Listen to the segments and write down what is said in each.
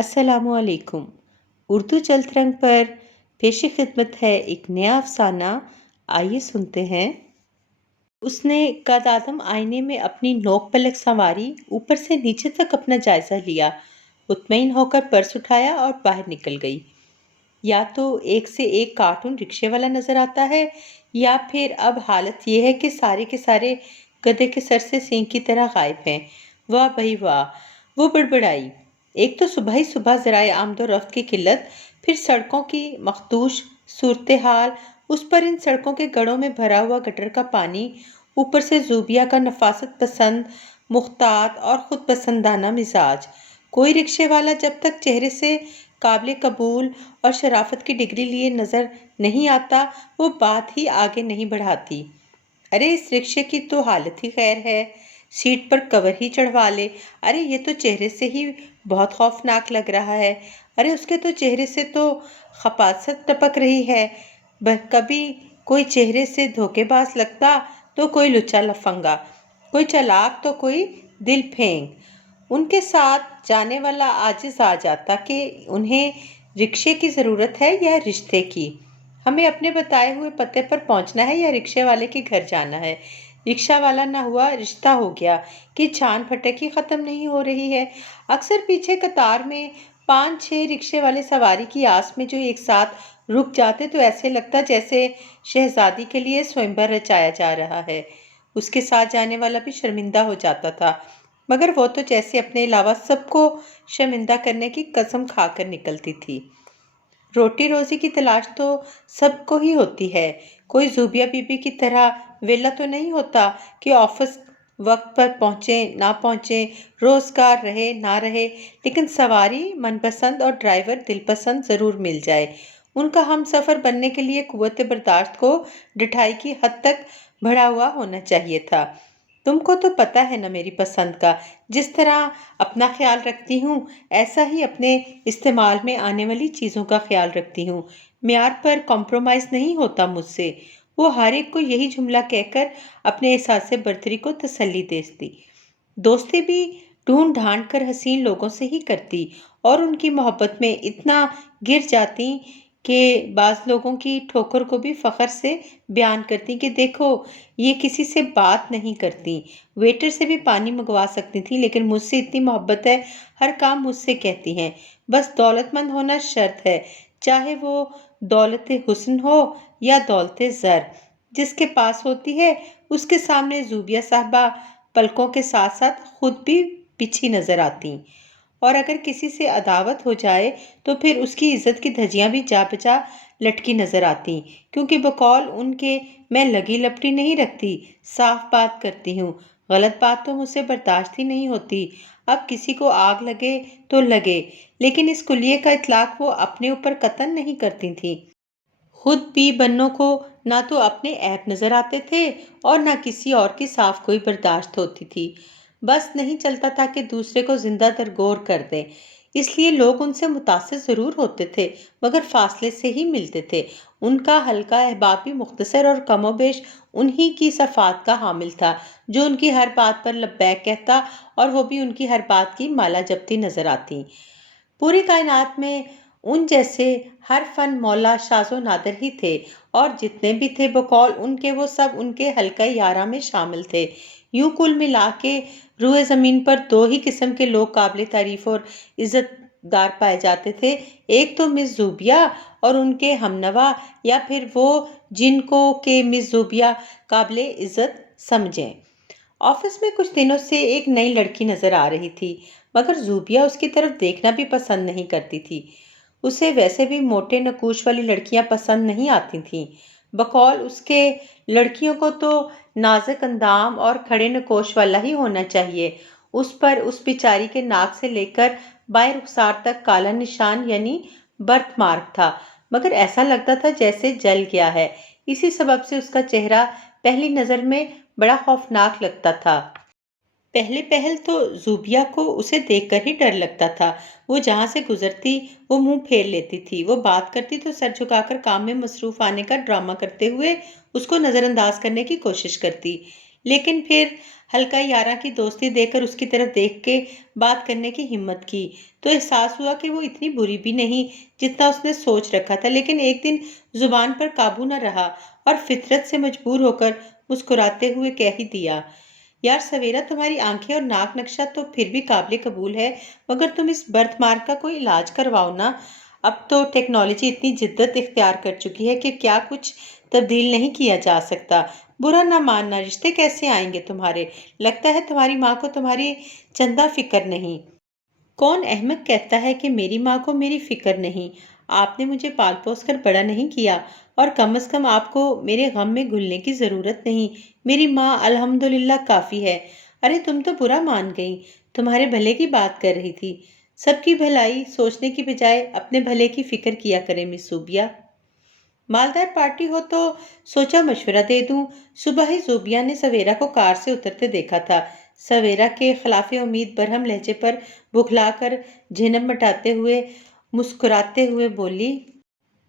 السلام علیکم۔ اردو چلت رنگ پر پیش خدمت ہے ایک نیا افسانہ۔ آئیے سنتے ہیں۔ اس نے قد آدم آئینے میں اپنی نوک پلک سنواری، اوپر سے نیچے تک اپنا جائزہ لیا، مطمئن ہو کر پرس اٹھایا اور باہر نکل گئی۔ یا تو ایک سے ایک کارٹون رکشے والا نظر آتا ہے، یا پھر اب حالت یہ ہے کہ سارے گدھے کے سر سے سینگ کی طرح غائب ہیں۔ واہ بھائی واہ! وہ بڑبڑائی۔ ایک تو صبح ہی صبح ذرائع آمد و رفت کی قلت، پھر سڑکوں کی مخدوش صورتحال، اس پر ان سڑکوں کے گڑھوں میں بھرا ہوا گٹر کا پانی، اوپر سے زوبیہ کا نفاست پسند، محتاط اور خود پسندانہ مزاج۔ کوئی رکشے والا جب تک چہرے سے قابل قبول اور شرافت کی ڈگری لیے نظر نہیں آتا، وہ بات ہی آگے نہیں بڑھاتی۔ ارے اس رکشے کی تو حالت ہی خیر ہے، سیٹ پر کور ہی چڑھوا لے۔ ارے یہ تو چہرے سے ہی بہت خوفناک لگ رہا ہے۔ ارے اس کے تو چہرے سے تو خباثت ٹپک رہی ہے۔ کبھی کوئی چہرے سے دھوکے باز لگتا تو کوئی لچا لفنگا، کوئی چالاک تو کوئی دل پھینگ۔ ان کے ساتھ جانے والا عاجز آ جاتا کہ انہیں رکشے کی ضرورت ہے یا رشتے کی، ہمیں اپنے بتائے ہوئے پتے پر پہنچنا ہے یا رکشے والے کے گھر جانا ہے۔ رکشہ والا نہ ہوا رشتہ ہو گیا کہ چھان پھٹک ہی ختم نہیں ہو رہی ہے۔ اکثر پیچھے قطار میں 5-6 رکشے والے سواری کی آس میں جو ایک ساتھ رک جاتے تو ایسے لگتا جیسے شہزادی کے لیے سوئمبر رچایا جا رہا ہے۔ اس کے ساتھ جانے والا بھی شرمندہ ہو جاتا تھا، مگر وہ تو جیسے اپنے علاوہ سب کو شرمندہ کرنے کی قسم کھا کر نکلتی تھی۔ روٹی روزی کی تلاش تو سب کو ہی ہوتی ہے، کوئی زوبیہ بی بی کی طرح ویلا تو نہیں ہوتا کہ آفس وقت پر پہنچیں نہ پہنچیں، روزگار رہے نہ رہے، لیکن سواری من پسند اور ڈرائیور دل پسند ضرور مل جائے۔ ان کا ہم سفر بننے کے لیے قوت برداشت کو ڈٹھائی کی حد تک بڑھا ہوا ہونا چاہیے تھا۔ تم کو تو پتہ ہے نا میری پسند کا، جس طرح اپنا خیال رکھتی ہوں ایسا ہی اپنے استعمال میں آنے والی چیزوں کا خیال رکھتی ہوں۔ معیار پر کمپرومائز نہیں ہوتا مجھ سے۔ وہ ہر ایک کو یہی جملہ کہہ کر اپنے احساس برتری کو تسلی دیتی۔ دوستی بھی ڈھونڈ ڈھانڈ کر حسین لوگوں سے ہی کرتی، اور ان کی محبت میں اتنا گر جاتی کہ بعض لوگوں کی ٹھوکر کو بھی فخر سے بیان کرتی کہ دیکھو یہ کسی سے بات نہیں کرتی، ویٹر سے بھی پانی منگوا سکتی تھی، لیکن مجھ سے اتنی محبت ہے، ہر کام مجھ سے کہتی ہیں۔ بس دولت مند ہونا شرط ہے، چاہے وہ دولت حسن ہو یا دولت زر۔ جس کے پاس ہوتی ہے اس کے سامنے زوبیہ صاحبہ پلکوں کے ساتھ ساتھ خود بھی پیچھی نظر آتی، اور اگر کسی سے عداوت ہو جائے تو پھر اس کی عزت کی دھجیاں بھی جا بجا لٹکی نظر آتی، کیونکہ بقول ان کے میں لگی لپٹی نہیں رکھتی، صاف بات کرتی ہوں، غلط بات تو مجھ سے برداشت ہی نہیں ہوتی۔ اب کسی کو آگ لگے تو لگے، لیکن اس کلیے کا اطلاق وہ اپنے اوپر قطعاً نہیں کرتی تھیں۔ خود بھی بنوں کو نہ تو اپنے عیب نظر آتے تھے اور نہ کسی اور کی صاف کوئی برداشت ہوتی تھی۔ بس نہیں چلتا تھا کہ دوسرے کو زندہ درگور کر دیں، اس لیے لوگ ان سے متاثر ضرور ہوتے تھے مگر فاصلے سے ہی ملتے تھے۔ ان کا حلقہ احباب بھی مختصر اور کم و بیش انہی کی صفات کا حامل تھا، جو ان کی ہر بات پر لبیک کہتا اور وہ بھی ان کی ہر بات کی مالا جپتی نظر آتی۔ پوری کائنات میں ان جیسے ہر فن مولا شاذ و نادر ہی تھے، اور جتنے بھی تھے بقول ان کے وہ سب ان کے حلقہ یاراں میں شامل تھے۔ یوں کل ملا کے روئے زمین پر 2 ہی قسم کے لوگ قابل تعریف اور عزت دار پائے جاتے تھے، ایک تو مس زوبیہ اور ان کے ہمنوا، یا پھر وہ جن کو کہ مس زوبیہ قابل عزت سمجھیں۔ آفس میں کچھ دنوں سے ایک نئی لڑکی نظر آ رہی تھی، مگر زوبیہ اس کی طرف دیکھنا بھی پسند نہیں کرتی تھی۔ اسے ویسے بھی موٹے نقوش والی لڑکیاں پسند نہیں آتی تھیں۔ بقول اس کے لڑکیوں کو تو نازک اندام اور کھڑے نقوش والا ہی ہونا چاہیے۔ اس پر اس بیچاری کے ناک سے لے کر بائیں رخسار تک کالا نشان یعنی برتھ مارک تھا، مگر ایسا لگتا تھا جیسے جل گیا ہے۔ اسی سبب سے اس کا چہرہ پہلی نظر میں بڑا خوفناک لگتا تھا۔ پہلے پہل تو زوبیہ کو اسے دیکھ کر ہی ڈر لگتا تھا۔ وہ جہاں سے گزرتی وہ منہ پھیر لیتی تھی، وہ بات کرتی تو سر جھکا کر کام میں مصروف آنے کا ڈرامہ کرتے ہوئے اس کو نظر انداز کرنے کی کوشش کرتی، لیکن پھر ہلکا یارہ کی دوستی دیکھ کر اس کی طرف دیکھ کے بات کرنے کی ہمت کی تو احساس ہوا کہ وہ اتنی بری بھی نہیں جتنا اس نے سوچ رکھا تھا، لیکن ایک دن زبان پر قابو نہ رہا اور فطرت سے مجبور ہو کر مسکراتے ہوئے کہہ ہی دیا، یار سویرا، تمہاری آنکھیں اور ناک نقشہ تو پھر بھی قابل قبول ہے، مگر تم اس برتھ مارک کا کوئی علاج کرواؤ نا۔ اب تو ٹیکنالوجی اتنی جدت اختیار کر چکی ہے کہ کیا کچھ تبدیل نہیں کیا جا سکتا۔ برا نہ ماننا، رشتے کیسے آئیں گے تمہارے؟ لگتا ہے تمہاری ماں کو تمہاری چندہ فکر نہیں۔ کون احمق کہتا ہے کہ میری ماں کو میری فکر نہیں؟ آپ نے مجھے پال پوس کر بڑا نہیں کیا، اور کم از کم آپ کو میرے غم میں گھلنے کی ضرورت نہیں۔ میری ماں الحمدللہ کافی ہے۔ ارے تم تو برا مان گئی، تمہارے بھلے کی بات کر رہی تھی۔ سب کی بھلائی سوچنے کی بجائے اپنے بھلے کی فکر کیا کرے مس زوبیا۔ مالدار پارٹی ہو تو سوچا مشورہ دے دوں۔ صبح ہی زوبیا نے سویرا کو کار سے اترتے دیکھا تھا۔ سویرا کے خلاف امید برہم لہجے پر بکھلا کر جھنم مٹاتے ہوئے مسکراتے ہوئے بولی،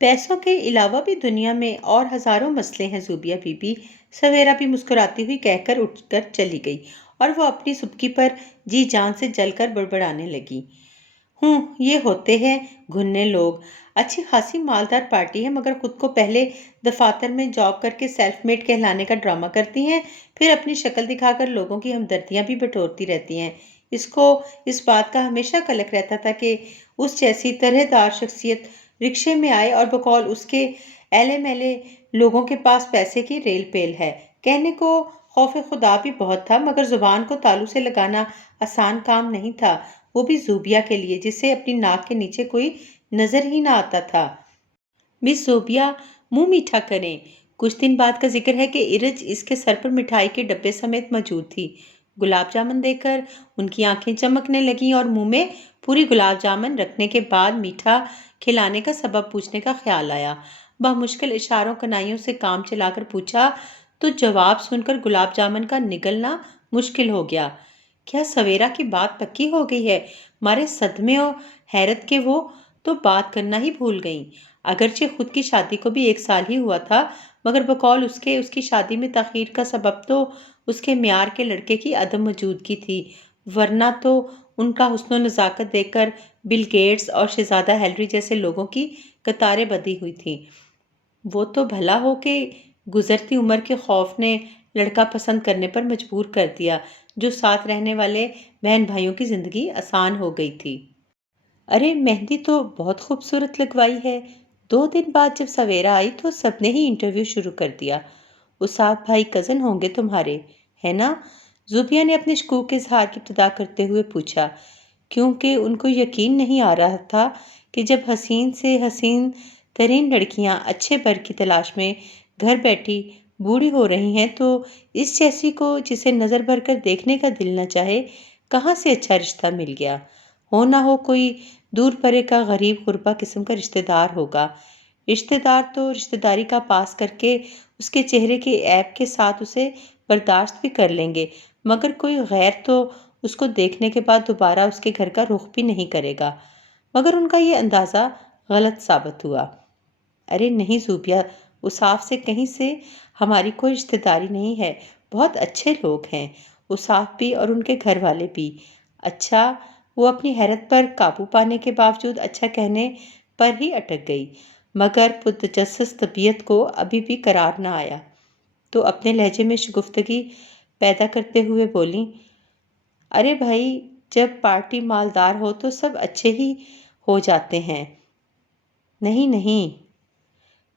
پیسوں کے علاوہ بھی دنیا میں اور ہزاروں مسئلے ہیں زوبیا بی بی۔ سویرا بھی مسکراتی ہوئی کہہ کر اٹھ کر چلی گئی اور وہ اپنی سبکی پر جی جان سے جل کر بڑبڑانے لگی، یہ ہوتے ہیں گھنے لوگ۔ اچھی خاصی مالدار پارٹی ہے، مگر خود کو پہلے دفاتر میں جاب کر کے سیلف میڈ کہلانے کا ڈرامہ کرتی ہیں، پھر اپنی شکل دکھا کر لوگوں کی ہمدردیاں بھی بٹورتی رہتی ہیں۔ اس کو اس بات کا ہمیشہ قلق رہتا تھا کہ اس جیسی طرح دار شخصیت رکشے میں آئے اور بقول اس کے ایلے میلے لوگوں کے پاس پیسے کی ریل پیل ہے۔ کہنے کو خوف خدا بھی بہت تھا، مگر زبان کو تالو سے لگانا آسان کام نہیں تھا، وہ بھی زوبیا کے لیے جسے اپنی ناک کے نیچے کوئی نظر ہی نہ آتا تھا۔ مس زوبیا، منہ میٹھا کریں۔ کچھ دن بعد کا ذکر ہے کہ ارج اس کے سر پر مٹھائی کے ڈبے سمیت موجود تھی۔ گلاب جامن دیکھ کر ان کی آنکھیں چمکنے لگیں اور منہ میں پوری گلاب جامن رکھنے کے بعد میٹھا کھلانے کا سبب پوچھنے کا خیال آیا۔ بمشکل اشاروں کنائیوں سے کام چلا کر پوچھا تو جواب سن کر گلاب جامن کا نگلنا مشکل ہو گیا۔ کیا سویرا کی بات پکی ہو گئی ہے؟ مارے صدمے و حیرت کے وہ تو بات کرنا ہی بھول گئیں۔ اگرچہ خود کی شادی کو بھی 1 سال ہی ہوا تھا، مگر بقول اس کی شادی میں تاخیر کا سبب تو اس کے معیار کے لڑکے کی عدم موجودگی تھی، ورنہ تو ان کا حسن و نزاکت دیکھ کر بل گیٹس اور شہزادہ ہیلری جیسے لوگوں کی قطاریں بدی ہوئی تھیں۔ وہ تو بھلا ہو کہ گزرتی عمر کے خوف نے لڑکا پسند کرنے پر مجبور کر دیا، جو ساتھ رہنے والے بہن بھائیوں کی زندگی آسان ہو گئی تھی۔ ارے مہندی تو بہت خوبصورت لگوائی ہے۔ 2 دن بعد جب سویرا آئی تو سب نے ہی انٹرویو شروع کر دیا۔ اصاف بھائی کزن ہوں گے تمہارے، ہے نا؟ زوبیا نے اپنے شکوک کے اظہار کی ابتدا کرتے ہوئے پوچھا، کیونکہ ان کو یقین نہیں آ رہا تھا کہ جب حسین سے حسین ترین لڑکیاں اچھے بر کی تلاش میں گھر بیٹھی بوڑھی ہو رہی ہیں تو اس جیسی کو جسے نظر بھر کر دیکھنے کا دل نہ چاہے کہاں سے اچھا رشتہ مل گیا؟ ہو نہ ہو کوئی دور پرے کا غریب غربا قسم کا رشتہ دار ہوگا۔ رشتہ دار تو رشتہ داری کا پاس کر کے اس کے چہرے کے عیب کے ساتھ اسے برداشت بھی کر لیں گے، مگر کوئی غیر تو اس کو دیکھنے کے بعد دوبارہ اس کے گھر کا رخ بھی نہیں کرے گا۔ مگر ان کا یہ اندازہ غلط ثابت ہوا۔ ارے نہیں زوبیا، اصاف سے کہیں سے ہماری کوئی رشتہ داری نہیں ہے، بہت اچھے لوگ ہیں، اصاف بھی اور ان کے گھر والے بھی۔ اچھا، وہ اپنی حیرت پر قابو پانے کے باوجود اچھا کہنے پر ہی اٹک گئی، مگر پرتجسس طبیعت کو ابھی بھی قرار نہ آیا تو اپنے لہجے میں شگفتگی پیدا کرتے ہوئے بولی، ارے بھائی، جب پارٹی مالدار ہو تو سب اچھے ہی ہو جاتے ہیں۔ نہیں نہیں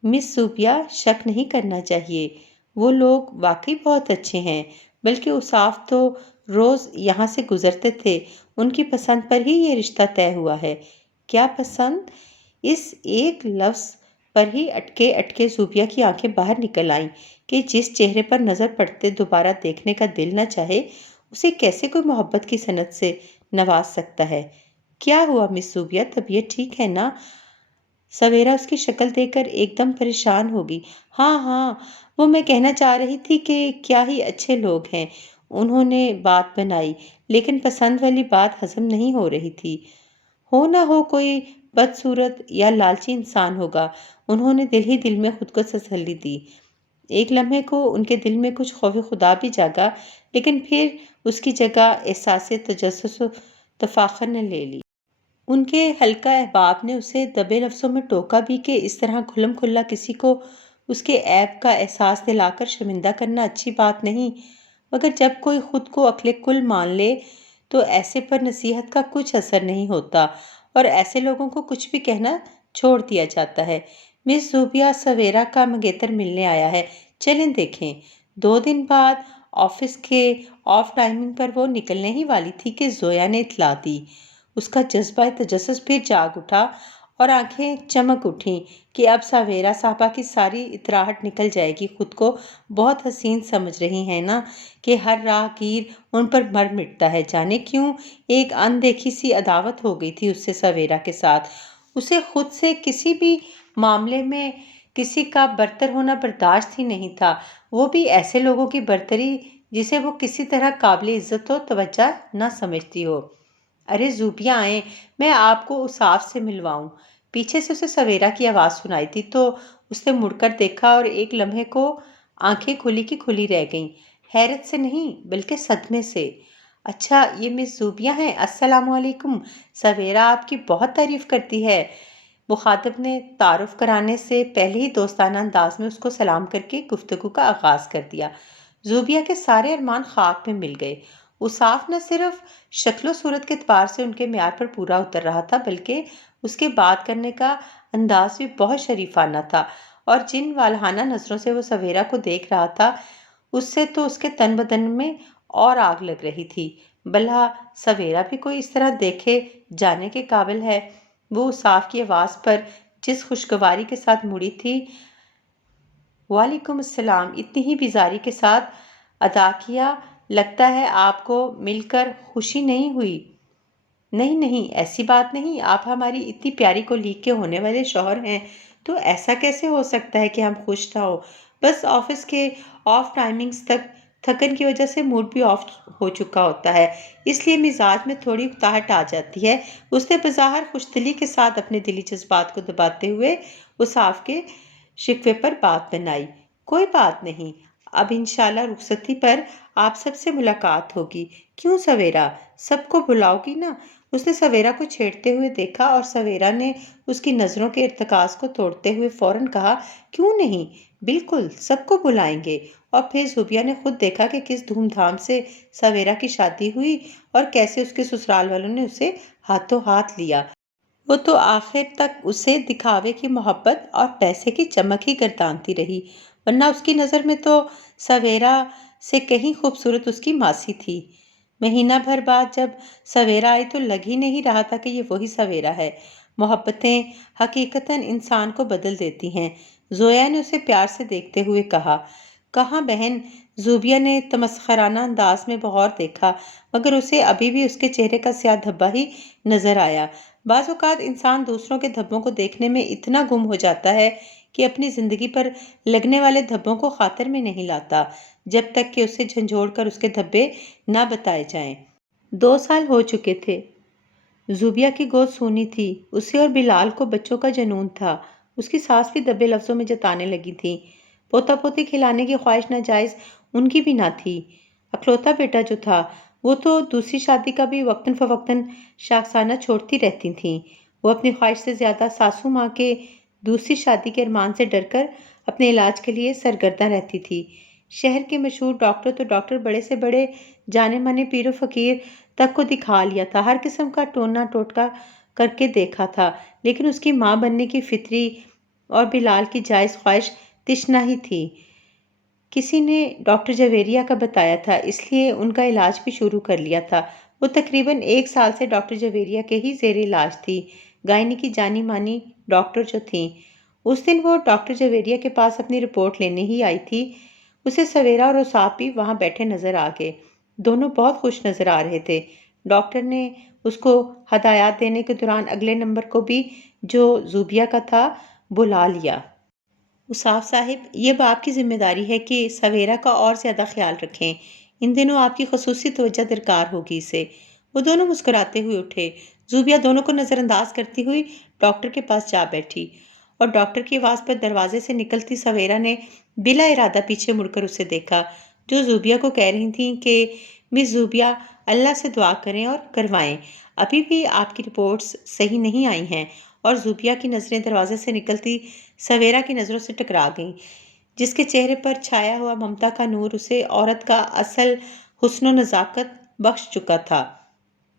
مس زوبیا، شک نہیں کرنا چاہیے، وہ لوگ واقعی بہت اچھے ہیں، بلکہ اصاف تو روز یہاں سے گزرتے تھے، ان کی پسند پر ہی یہ رشتہ طے ہوا ہے۔ کیا پسند؟ اس ایک لفظ پر ہی اٹکے اٹکے زوبیا کی آنکھیں باہر نکل آئیں کہ جس چہرے پر نظر پڑتے دوبارہ دیکھنے کا دل نہ چاہے اسے کیسے کوئی محبت کی صنعت سے نواز سکتا ہے۔ کیا ہوا مس زوبیا، طبیعت ٹھیک ہے نا؟ سویرا اس کی شکل دیکھ کر ایک دم پریشان ہوگی۔ ہاں، وہ میں کہنا چاہ رہی تھی کہ کیا ہی اچھے لوگ ہیں، انہوں نے بات بنائی، لیکن پسند والی بات ہضم نہیں ہو رہی تھی۔ ہو نہ ہو کوئی بدصورت یا لالچی انسان ہوگا، انہوں نے دل ہی دل میں خود کو تسلی دی۔ ایک لمحے کو ان کے دل میں کچھ خوف خدا بھی جاگا، لیکن پھر اس کی جگہ احساس تجسس و تفاخر نے لے لی۔ ان کے حلقہ احباب نے اسے دبے لفظوں میں ٹوکا بھی کہ اس طرح کھلم کھلا کسی کو اس کے عیب کا احساس دلا کر شرمندہ کرنا اچھی بات نہیں، مگر جب کوئی خود کو عقل کل مان لے تو ایسے پر نصیحت کا کچھ اثر نہیں ہوتا اور ایسے لوگوں کو کچھ بھی کہنا چھوڑ دیا جاتا ہے۔ مس زوبیا سویرا کا منگیتر ملنے آیا ہے، چلیں دیکھیں۔ 2 دن بعد آفس کے آف ٹائمنگ پر وہ نکلنے ہی والی تھی کہ زویا نے اطلاع دی۔ اس کا جذبہ تجسس پھر جاگ اٹھا اور آنکھیں چمک اٹھیں کہ اب ساویرا صاحبہ کی ساری اطراحٹ نکل جائے گی۔ خود کو بہت حسین سمجھ رہی ہیں نا کہ ہر راہ گیر ان پر مر مٹتا ہے۔ جانے کیوں ایک اندیکھی سی عداوت ہو گئی تھی اس سے ساویرا کے ساتھ۔ اسے خود سے کسی بھی معاملے میں کسی کا برتر ہونا برداشت ہی نہیں تھا، وہ بھی ایسے لوگوں کی برتری جسے وہ کسی طرح قابل عزت و توجہ نہ سمجھتی ہو۔ ارے زوبیا آئیں، میں آپ کو اصاف سے ملواؤں۔ پیچھے سے اسے سویرا کی آواز سنائی دی تو اس نے مڑ کر دیکھا اور ایک لمحے کو آنکھیں کھلی کی کھلی رہ گئیں، حیرت سے نہیں بلکہ صدمے سے۔ اچھا یہ مس زوبیا ہیں، السلام علیکم، سویرا آپ کی بہت تعریف کرتی ہے۔ مخاطب نے تعارف کرانے سے پہلے ہی دوستانہ انداز میں اس کو سلام کر کے گفتگو کا آغاز کر دیا۔ زوبیا کے سارے ارمان خاک میں مل گئے۔ اصاف نہ صرف شکل و صورت کے اعتبار سے ان کے معیار پر پورا اتر رہا تھا بلکہ اس کے بات کرنے کا انداز بھی بہت شریفانہ تھا، اور جن والہانہ نظروں سے وہ سویرا کو دیکھ رہا تھا اس سے تو اس کے تن بدن میں اور آگ لگ رہی تھی۔ بھلا سویرا بھی کوئی اس طرح دیکھے جانے کے قابل ہے؟ وہ اصاف کی آواز پر جس خوشگواری کے ساتھ مڑی تھی، وعلیکم السلام، اتنی ہی بیزاری کے ساتھ ادا کیا، لگتا ہے آپ کو مل کر خوشی نہیں ہوئی؟ نہیں نہیں، ایسی بات نہیں، آپ ہماری اتنی پیاری کولیگ کے ہونے والے شوہر ہیں، تو ایسا کیسے ہو سکتا ہے کہ ہم خوش نہ ہو؟ بس آفس کے آف ٹائمنگز تک تھکن کی وجہ سے موڈ بھی آف ہو چکا ہوتا ہے، اس لیے مزاج میں تھوڑی اکتاہٹ آ جاتی ہے۔ اس نے بظاہر خوش دلی کے ساتھ اپنے دلی جذبات کو دباتے ہوئے اصاف کے شکوے پر بات بنائی۔ کوئی بات نہیں، اب انشاءاللہ رخصتی پر آپ سب سے ملاقات ہوگی۔ کیوں سویرا، سب کو بلاؤ گی نا؟ اس نے سویرا کو چھیڑتے ہوئے دیکھا اور سویرا نے اس کی نظروں کے ارتکاز کو توڑتے ہوئے فوراً کہا، کیوں نہیں، بالکل سب کو بلائیں گے۔ اور پھر زوبیا نے خود دیکھا کہ کس دھوم دھام سے سویرا کی شادی ہوئی اور کیسے اس کے سسرال والوں نے اسے ہاتھوں ہاتھ لیا۔ وہ تو آخر تک اسے دکھاوے کی محبت اور پیسے کی چمک ہی گردانتی رہی، ورنہ اس کی نظر میں تو سویرا سے کہیں خوبصورت اس کی ماسی تھی۔ مہینہ بھر بعد جب سویرا آئی تو لگ ہی نہیں رہا تھا کہ یہ وہی سویرا ہے۔ محبتیں حقیقتاً انسان کو بدل دیتی ہیں، زویا نے اسے پیار سے دیکھتے ہوئے کہا۔ کہاں بہن، زوبیا نے تمسخرانہ انداز میں بغور دیکھا، مگر اسے ابھی بھی اس کے چہرے کا سیاہ دھبا ہی نظر آیا۔ بعض اوقات انسان دوسروں کے دھبوں کو دیکھنے میں اتنا گم ہو جاتا ہے کہ اپنی زندگی پر لگنے والے دھبوں کو خاطر میں نہیں لاتا، جب تک کہ اسے جھنجھوڑ کر اس کے دھبے نہ بتائے جائیں۔ 2 سال ہو چکے تھے۔ زوبیا کی گود سونی تھی، اسے اور بلال کو بچوں کا جنون تھا۔ اس کی ساس بھی دبے لفظوں میں جتانے لگی تھی۔ پوتا پوتی کھلانے کی خواہش ناجائز ان کی بھی نہ تھی۔ اکلوتا بیٹا جو تھا وہ تو دوسری شادی کا بھی وقتاً فوقتاً شاخسانہ چھوڑتی رہتی تھیں۔ وہ اپنی خواہش سے زیادہ ساسو ماں کے دوسری شادی کے ارمان سے ڈر کر اپنے علاج کے لیے سرگرداں رہتی تھی۔ شہر کے مشہور ڈاکٹر تو ڈاکٹر، بڑے سے بڑے جانے مانے پیر و فقیر تک کو دکھا لیا تھا، ہر قسم کا ٹونا ٹوٹکا کر کے دیکھا تھا، لیکن اس کی ماں بننے کی فطری اور بلال کی جائز خواہش تشنہ ہی تھی۔ کسی نے ڈاکٹر جویریہ کا بتایا تھا، اس لیے ان کا علاج بھی شروع کر لیا تھا۔ وہ تقریباً 1 سال سے ڈاکٹر جویریہ کے ہی زیر علاج تھی، گائنی کی جانی مانی ڈاکٹر جو تھیں۔ اس دن وہ ڈاکٹر جویریہ کے پاس اپنی رپورٹ لینے ہی آئی تھی۔ اسے سویرا اور اصاف بھی وہاں بیٹھے نظر آ گئے، دونوں بہت خوش نظر آ رہے تھے۔ ڈاکٹر نے اس کو ہدایات دینے کے دوران اگلے نمبر کو بھی، جو زوبیا کا تھا، بلا لیا۔ اصاف صاحب، یہ اب آپ کی ذمہ داری ہے کہ سویرا کا اور زیادہ خیال رکھیں، ان دنوں آپ کی خصوصی توجہ درکار ہوگی اسے۔ وہ دونوں مسکراتے ہوئے اٹھے۔ زوبیا دونوں کو نظر انداز کرتی ہوئی ڈاکٹر کے پاس جا بیٹھی اور ڈاکٹر کی آواز پر دروازے سے نکلتی سویرا نے بلا ارادہ پیچھے مڑ کر اسے دیکھا، جو زوبیہ کو کہہ رہی تھیں کہ مس زوبیہ، اللہ سے دعا کریں اور کروائیں، ابھی بھی آپ کی رپورٹس صحیح نہیں آئی ہیں۔ اور زوبیہ کی نظریں دروازے سے نکلتی سویرا کی نظروں سے ٹکرا گئیں، جس کے چہرے پر چھایا ہوا ممتا کا نور اسے عورت کا اصل حسن و نزاکت بخش چکا تھا۔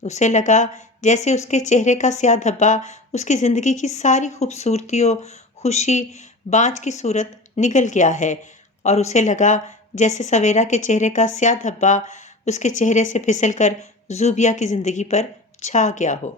اسے لگا جیسے اس کے چہرے کا سیاہ دھبا اس کی زندگی کی ساری خوبصورتی و خوشی بانجھ کی صورت نگل گیا ہے، اور اسے لگا جیسے سویرا کے چہرے کا سیاہ دھبا اس کے چہرے سے پھسل کر زوبیہ کی زندگی پر چھا گیا ہو۔